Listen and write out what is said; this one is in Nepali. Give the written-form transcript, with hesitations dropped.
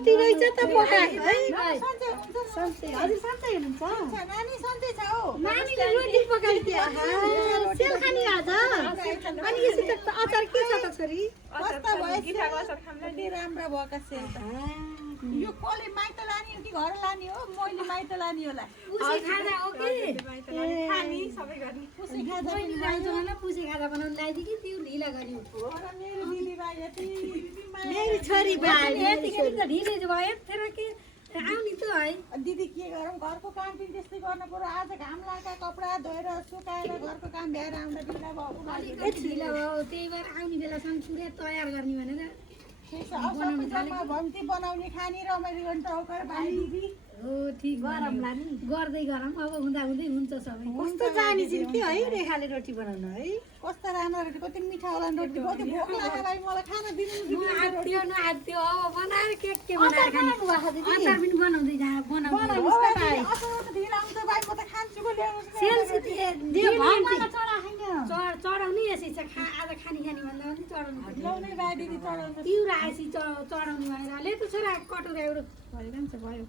कति रहेछ त पकाए है सन्चै हुन्छ सन्चै हजुर सन्चै हुनुहुन्छ नानी सन्चै छ हौ नानीले रोटी पकाइदिए आहा सेल खानी आज अनि यसो त अचार के छ त छोरी कस्ता भयो कति राम्रा भएका सेल त यो कसले माइत लाने हो कि घर लाने हो मैले माइत लाने होला पुसी खाजा हो कि खानी सबै गर्ने पुसी खाजा पनि लाउँदैन पुसी खाजा बनाउन ल्याइदिए कि त्यो ढिला गर्यो हो र मेरो दिदीभाइ यति मेरी छोरी भाइ यतिखेर त ढिलै भयो फेरि के आउने त है दिदी के गरौँ घरको काम पनि त्यस्तै गर्नु पर्यो आज घाम लागेका कपडा धोएर सुकाएर घरको काम भ्याएर आउँदा ढिला भएको अलिकति ढिला भयो त्यही भएर आउने बेलासम्म पुरै तयार गर्ने भनेर भम्ती बनाउने खाने रमाइलो गर्ने टाउकर भाइ दिदी हो ठिक गरमला नि गर्दै गरौँ अब हुँदा हुँदै हुन्छ सबै कस्तो जानी छिन् कि है रेखाले रोटी बनाउन है कस्तो राम्रो रोटी कति मिठा होला रोटी कति भोक लाग्यो भाइ मलाई खाना दिनु आत्यो नआत्यो अब बनाएर के बनाएर खाने अचार पनि बनाउँदै बनाउँदै भाइ म त खान्छु पो ल्याउनु चढाउने यसै छ आज खानी भन्दा पनि चढाउनु ल्याउनै भाइ दिदी चढाउनु तिउरा आएपछि चढाउने भनेर ले त छोरा कटोरा एउटा भएर पनि छ भयो